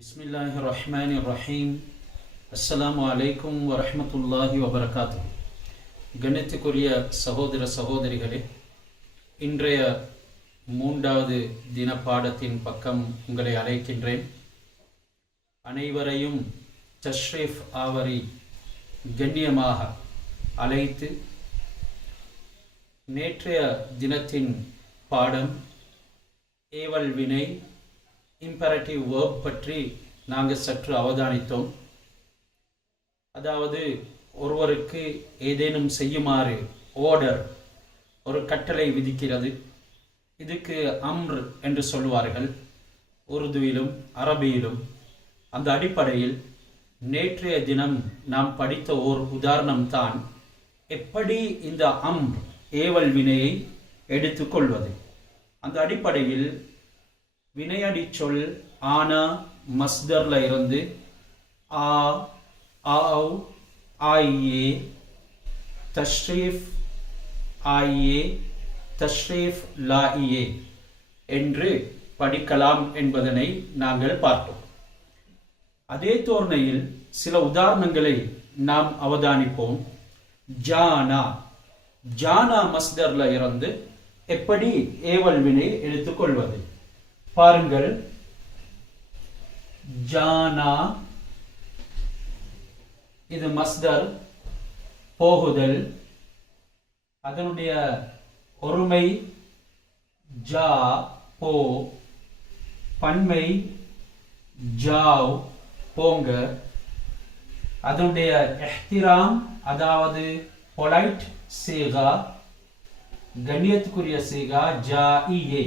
பிஸ்மில்லாஹிர் ரஹ்மானிர் ரஹீம். அஸ்ஸலாமு அலைக்கும் வரஹ்மத்துல்லாஹி வபரகாத்துஹு. கண்ணியத்துக்குரிய சகோதர சகோதரிகளே, இன்றைய 3வது தின பாடத்தின் பக்கம் உங்களை அழைக்கின்றேன். அனைவரையும் தஷ்ரீஃப் ஆவரி கண்ணியமாக அழைத்து நேற்றைய தினத்தின் பாடம் ஏவல் வினை இம்பரேட்டிவ் வேர்ப் பற்றி நாங்கள் சற்று அவதானித்தோம். அதாவது ஒருவருக்கு ஏதேனும் செய்யுமாறு ஆர்டர், ஒரு கட்டளை விதிக்கிறது. இதுக்கு அம்ர் என்று சொல்வார்கள் உருதுவிலும் அரபியிலும். அந்த அடிப்படையில் நேற்றைய தினம் நாம் படித்த ஓர் உதாரணம்தான் எப்படி இந்த அம்ர் ஏவல் வினையை எடுத்துக்கொள்வது. அந்த அடிப்படையில் வினையடி சொல் ஆனா மஸ்தர்ல இருந்து ஆ, ஆவ், ஆயே, தஷ்ரீஃப், ஆயே, தஷ்ரீஃப், லாயே என்று படிக்கலாம் என்பதனை நாங்கள் பார்த்தோம். அதே தோரணையில் சில உதாரணங்களை நாம் அவதானிப்போம். ஜானா, ஜானா மஸ்தர்ல இருந்து எப்படி ஏவல் வினை எடுத்துக்கொள்வது பாருங்கள். ஜானா இது மஸ்தர், போகுதல். அதனுடைய ஒருமை ஜா, போ. பன்மை ஜாவ், போங்க. அதனுடைய இஹ்திராம், அதாவது பொலைட் சீகா, கண்ணியத்துக்குரிய சீகா ஜாஇயே.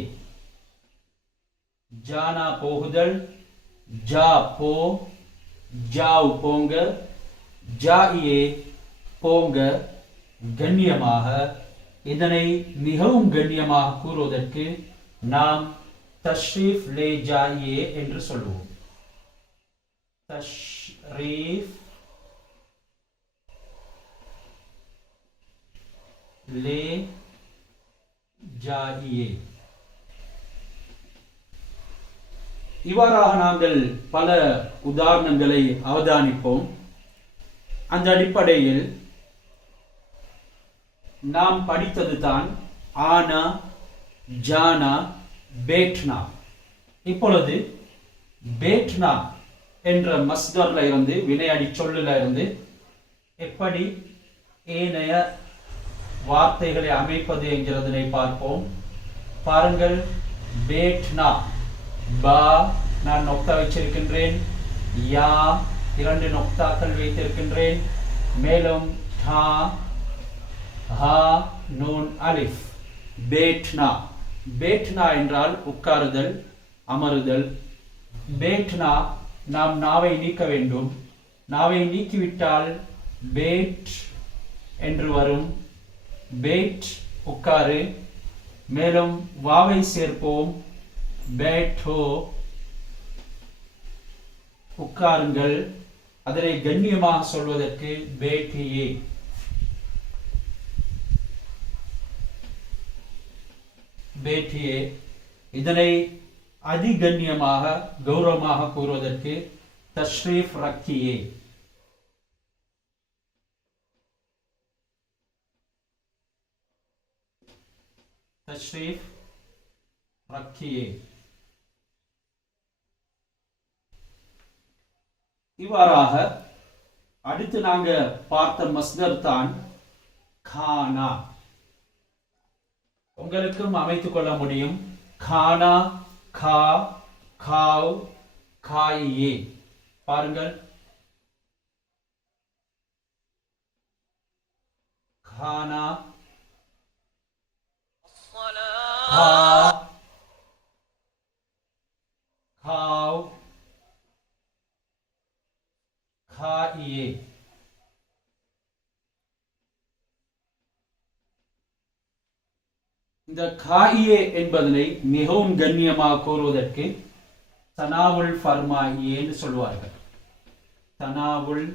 ஜானா போகுதல், ஜா போ, ஜாவ் போங்க, ஜாஇயே போங்க கண்ணியமாக. இதனை மிகவும் கண்ணியமாக கூறுவதற்கு நாம் தஷ்ரீஃப் லே ஜாஇயே என்று சொல்லுவோம். தஷ்ரீஃப் லே ஜாஇயே. இவ்வாறாக நாங்கள் பல உதாரணங்களை அவதானிப்போம். அந்த அடிப்படையில் நாம் படித்தது தான் ஆனா, ஜானா, பேட்னா. இப்பொழுது பேட்னா என்ற மஸ்தர்ல இருந்து, வினையடி சொல்லுல இருந்து எப்படி ஏனைய வார்த்தைகளை அமைப்பது என்கிறதனை பார்ப்போம். பாருங்கள். பேட்னா, பா நான் நொக்தா வச்சிருக்கின்றேன். யா 2 நொக்தாக்கள் வைத்திருக்கின்றேன். மேலும் தா, ஹா, நூன், அலிஃப். பேட்னா, பேட்னா என்றால் உட்காருதல், அமருதல். பேட்னா நாம் நாவை நீக்க வேண்டும். நாவை நீக்கிவிட்டால் பேட் என்று வரும். பேட் உட்காரு. மேலும் வாவை சேர்ப்போம். பேட்டோ உட்காருங்கள். அதனை கண்ணியமாக சொல்வதற்கு பேட்டியே. பேட்டியே. இதனை அதிகண்ணியமாக கௌரவமாக கூறுவதற்கு தஷ்ரீஃப் ரக்கியே. தஷ்ரீஃப் ரக்கியே. இவ்வாறாக அடுத்து நாங்க பார்த்த மஸ்தர் தான் கானா. உங்களுக்கும் அமைத்துக் கொள்ள முடியும். கானா, கா, காவ், காயே. பாருங்கள். கானா, கா, காவ், காயே. இந்த காயே என்பதனை மிகவும் கண்ணியமாக கூறுவதற்கு தனாவுல் ஃபர்மாயியே என்று சொல்வார்கள். தனாவுல்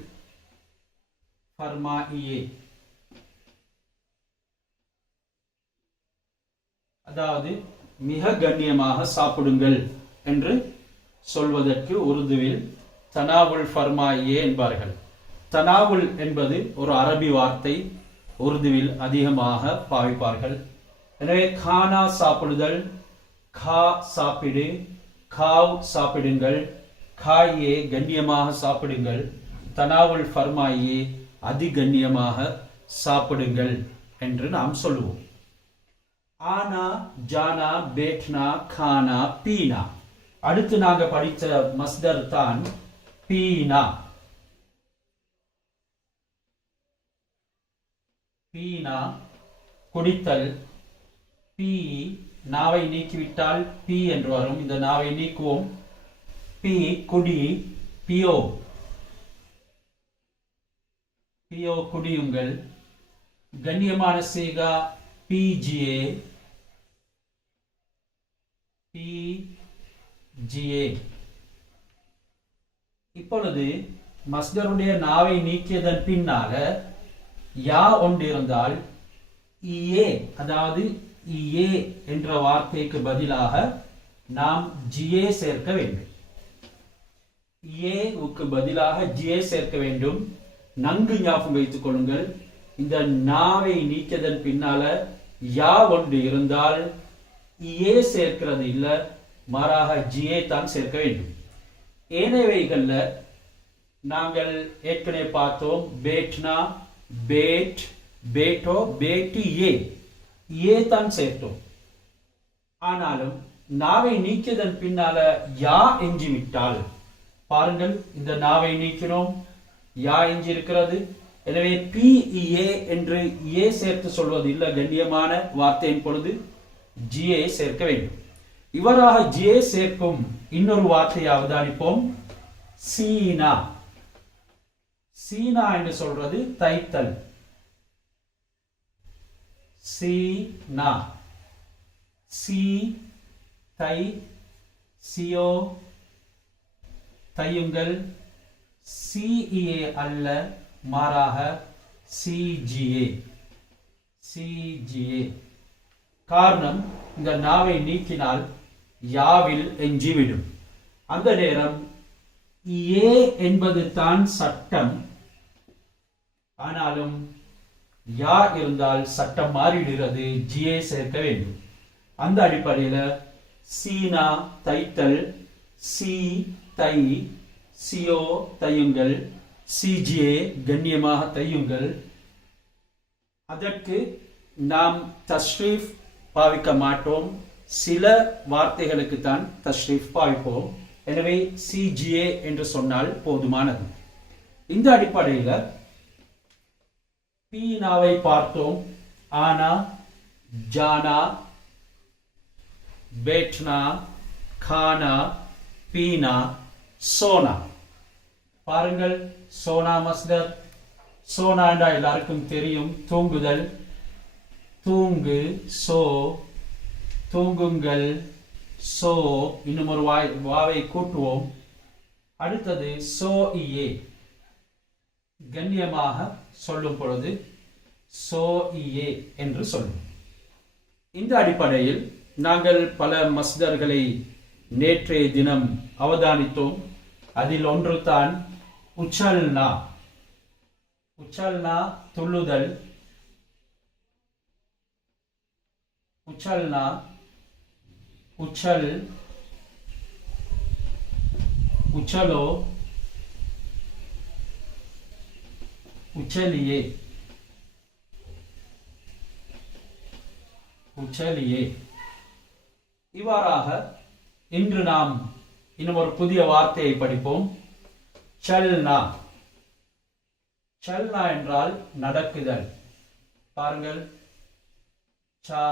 ஃபர்மாயியே, அதாவது மிக கண்ணியமாக சாப்பிடுங்கள் என்று சொல்வதற்கு உருதுவில் தனாவுல் ஃபர்மாயே என்பார்கள். தனாவுல் என்பது ஒரு அரபி வார்த்தை, உருதுவில் அதிகமாக பாவிப்பார்கள். எனவே கானா சாப்பிடுதல், கா சாப்பிடு, காவ் சாப்பிடுங்கள், காயே கண்ணியமாக சாப்பிடுங்கள், தனாவுல் ஃபர்மாயே அதிகண்ணியமாக சாப்பிடுங்கள் என்று நாம் சொல்லுவோம். ஆனா, ஜானா, பேட்னா, கானா, பீனா. அடுத்து நாங்க படித்த மஸ்தர் தான் பீனா. பீனா குடித்தல். பீ நாவை நீக்கிவிட்டால் பீ என்று வரும். இந்த நாவை நீக்குவோம். பீ குடி, பியோ பியோ குடியுங்கள். கண்ணியமான சேகா பிஜிஏ பிஜிஏ. இப்பொழுது மஸ்தருடைய நாவை நீக்கியதன் பின்னால யா ஒன்று இருந்தால் இயே, அதாவது இயே என்ற வார்த்தைக்கு பதிலாக நாம் ஜியே சேர்க்க வேண்டும். இயேவுக்கு பதிலாக ஜியே சேர்க்க வேண்டும். நன்கு ஞாபகம் வைத்துக் கொள்ளுங்கள். இந்த நாவை நீக்கியதன் பின்னால யா ஒன்று இருந்தால் இயே சேர்க்கிறது இல்ல, மாறாக ஜியே தான் சேர்க்க வேண்டும். ஏனையவைகள்ல நாங்கள் ஏற்கனவே பார்த்தோம். பேட்னா, பேட், பேட்டோ, பேட்டி, ஏ தான் சேர்த்தோம். ஆனாலும் நாவை நீக்கியதன் பின்னால யா எஞ்சி விட்டால் பாருங்கள், இந்த நாவை நீக்கிறோம், யா எஞ்சி இருக்கிறது. எனவே பி ஏ என்று ஏ சேர்த்து சொல்வது இல்ல, கண்ணியமான வார்த்தையின் பொழுது ஜிஏ சேர்க்க வேண்டும். இவராக ஜிஏ சேர்க்கும் இன்னொரு வார்த்தையை அவதானிப்போம். சீனா. சீனா என்று சொல்றது தைத்தல். சீனா. சி தை, சியோ தையுங்கள். சிஏ அல்ல, மாறாக சிஜிஏ. சிஜிஏ. காரணம், இந்த நாவை நீக்கினால் யாவில் எஞ்சிவிடும். அந்த நேரம் ஏ என்பது தான் சட்டம். ஆனாலும் யா இருந்தால் சட்டம் மாறிடுகிறது, ஜிஏ சேர்க்க வேண்டும். அந்த அடிப்படையில் சீனா தைத்தல், சி தை, சியோ தையுங்கள், சிஜிஏ கண்ணியமாக தையுங்கள். அதற்கு நாம் தஸ்ரீஃப் பாவிக்க மாட்டோம். சில வார்த்தைகளுக்கு தான் தஸ்ரீஃப் பாவிப்போம். எனவே சிஜிஏ என்று சொன்னால் போதுமானது. இந்த அடிப்படையில் பீனாவை பார்த்தோம். ஆனா, ஜானா, பேட்னா, கானா, பீனா, சோனா. பாருங்கள், சோனா மஸ்தர். சோனா என்றா எல்லாருக்கும் தெரியும், தூங்குதல். தூங்கு, சோ, தூங்குங்கள், சோ. இன்னும் ஒரு வாவை கூட்டுவோம். அடுத்தது சோ இயே. கண்ணியமாக சொல்லும் பொழுது சோ இயே என்று சொல்லும். இந்த அடிப்படையில் நாங்கள் பல மஸ்தர்களை நேற்றைய தினம் அவதானித்தோம். அதில் ஒன்று தான் உச்சல்னா. உச்சல்னா துள்ளுதல். உச்சல்னா, உச்சல், உச்சலோ, உச்சலியே. உச்சலியே. இவ்வாறாக இன்று நாம் இன்னும் ஒரு புதிய வார்த்தையை படிப்போம். சல்னா. சல்னா என்றால் நடக்குதல். பாருங்கள், சா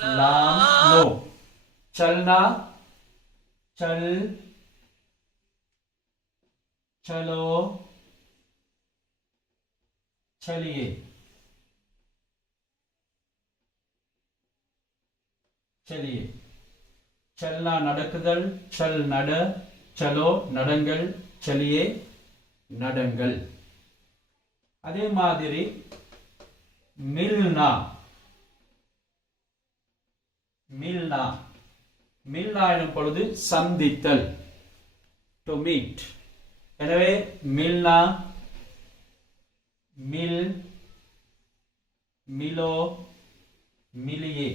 லாம் நோ. चलना, चल, चलो, चलिए. चलिए. चलना நடக்குதல், चल நட, चलो நடங்கள், चलिए நடங்கள். அதே மாதிரி मिलना. மில்னா. மில்னா எனும் பொழுது சந்தித்தல். to meet. எனவே மில்னா, மில், மிலோ, மிலியே.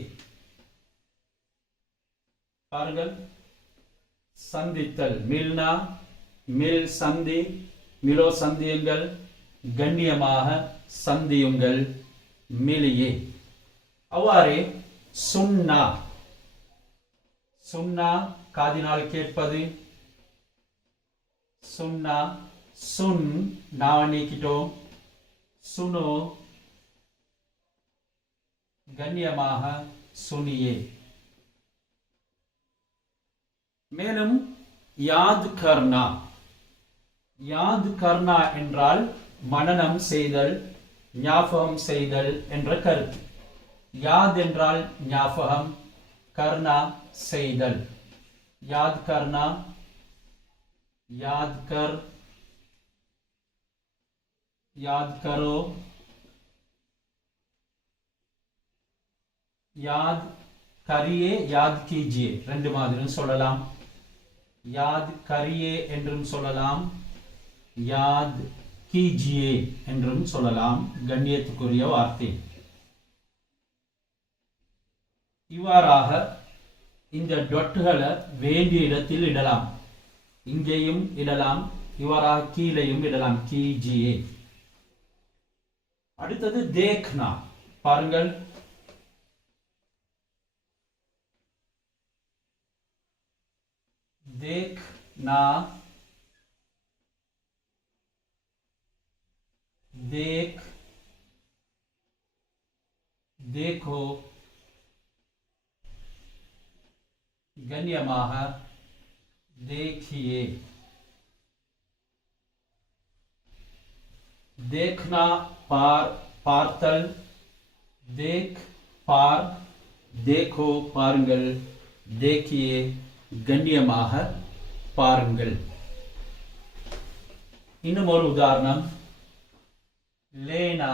பாருங்கள், சந்தித்தல். மில்னா, மில் சந்தி, மிலோ சந்தியுங்கள், கண்ணியமாக சந்தியுங்கள், மிலியே. அவ்வாறே சுன்னா, சுன்னா காதினால் கேட்பது. சுன்னா, சுன் நாவை நீக்கிட்டோம். சுனோ கண்ணியமாக சுனியே. மேலும் யாத் கர்னா, யாத் கர்னா என்றால் மனனம் செய்தல், ஞாபகம் செய்தல் என்ற கருத்து. யாத் என்றால் ஞாபகம், கர்னா செய்தல். யாத் கர்னா, याद कर, याद करो, याद करिए, याद कीजिए. ரெண்டு மாதிரியும் சொல்லலாம். याद करिए என்றும் சொல்லலாம், याद कीजिए என்றும் சொல்லலாம். கண்ணியத்துக்குரிய வார்த்தை. இவ்வாறாக இந்த டொட்டுகளை வேண்டிய இடத்தில் இடலாம். இங்கேயும் இடலாம், இவராக கீழையும் இடலாம். கீஜியே. அடுத்தது தேக்னா. பாருங்கள், தேக்னா, தேக், தேகோ, கண்ணியமாக देखिए. देखना पार, பார்த்தல். देख பார், देखो பாருங்கள், देखिए கண்ணியமாக பாருங்கள். இன்னும் ஒரு உதாரணம், लेना,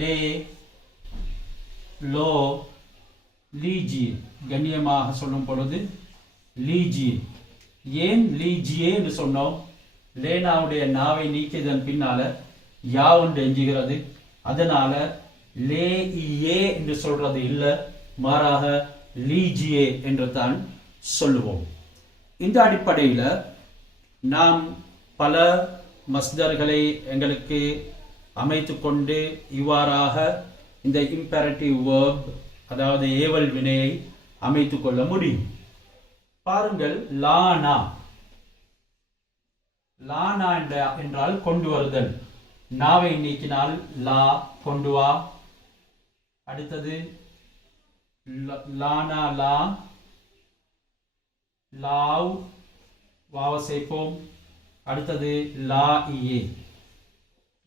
ले, लो, लीजिए. கண்ணியமாக சொல்லும் பொழுது லீஜியே. ஏன் லீஜியே என்று சொன்னோம்? லேனாவுடைய நாவை நீக்கியதன் பின்னால யா ஒன்று எஞ்சுகிறது. அதனால லே ஏ என்று சொல்றது இல்ல, மாறாக லீஜியே என்று தான் சொல்லுவோம். இந்த அடிப்படையில் நாம் பல மஸ்தர்களை எங்களுக்கு அமைத்துக் கொண்டு இவ்வாறாக இந்த இம்பேரட்டிவ் வேர்ப், அதாவது ஏவல் வினையை அமைத்துக் கொள்ள முடியும். பாருங்கள், லானா, லானா என்றால் கொண்டு வருதல். நாவை நீக்கினால் லா, கொண்டு வா. அடுத்தது லானா, லா, லாவ், வாவ சேர்ப்போம். அடுத்தது லா இயே,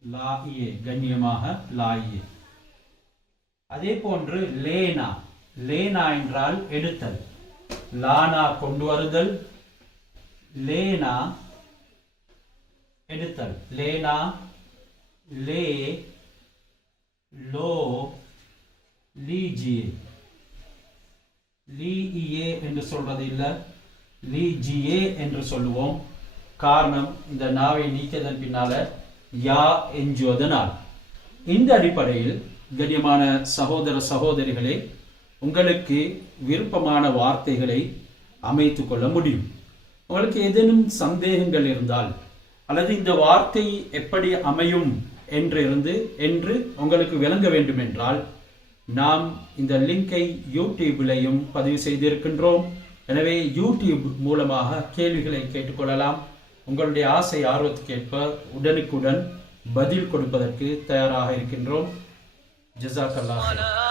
லா இயே கண்ணியமாக லா இயே. அதே போன்று லேனா, லேனா என்றால் எடுத்தல். லானா கொண்டு வருதல், லேனா எடுத்தல். லேனா, லே, லோ, லீஜியே. லீஇயே என்று சொல்றது இல்ல, லீஜியே என்று சொல்லுவோம். காரணம், இந்த நாவை நீக்கியதன் பின்னால யா எஞ்சுவதனால். இந்த அடிப்படையில் கண்ணியமான சகோதர சகோதரிகளே, உங்களுக்கு விருப்பமான வார்த்தைகளை அமைத்துக் கொள்ள முடியும். உங்களுக்கு ஏதேனும் சந்தேகங்கள் இருந்தால், அல்லது இந்த வார்த்தை எப்படி அமையும் என்று உங்களுக்கு விளங்க வேண்டும் என்றால், நாம் இந்த லிங்கை யூடியூபிலையும் பதிவு செய்திருக்கின்றோம். எனவே யூடியூப் மூலமாக கேள்விகளை கேட்டுக்கொள்ளலாம். உங்களுடைய ஆசை ஆர்வத்துக்கேற்ப உடனுக்குடன் பதில் கொடுப்பதற்கு தயாராக இருக்கின்றோம். ஜஸாக்கல்லாஹ்.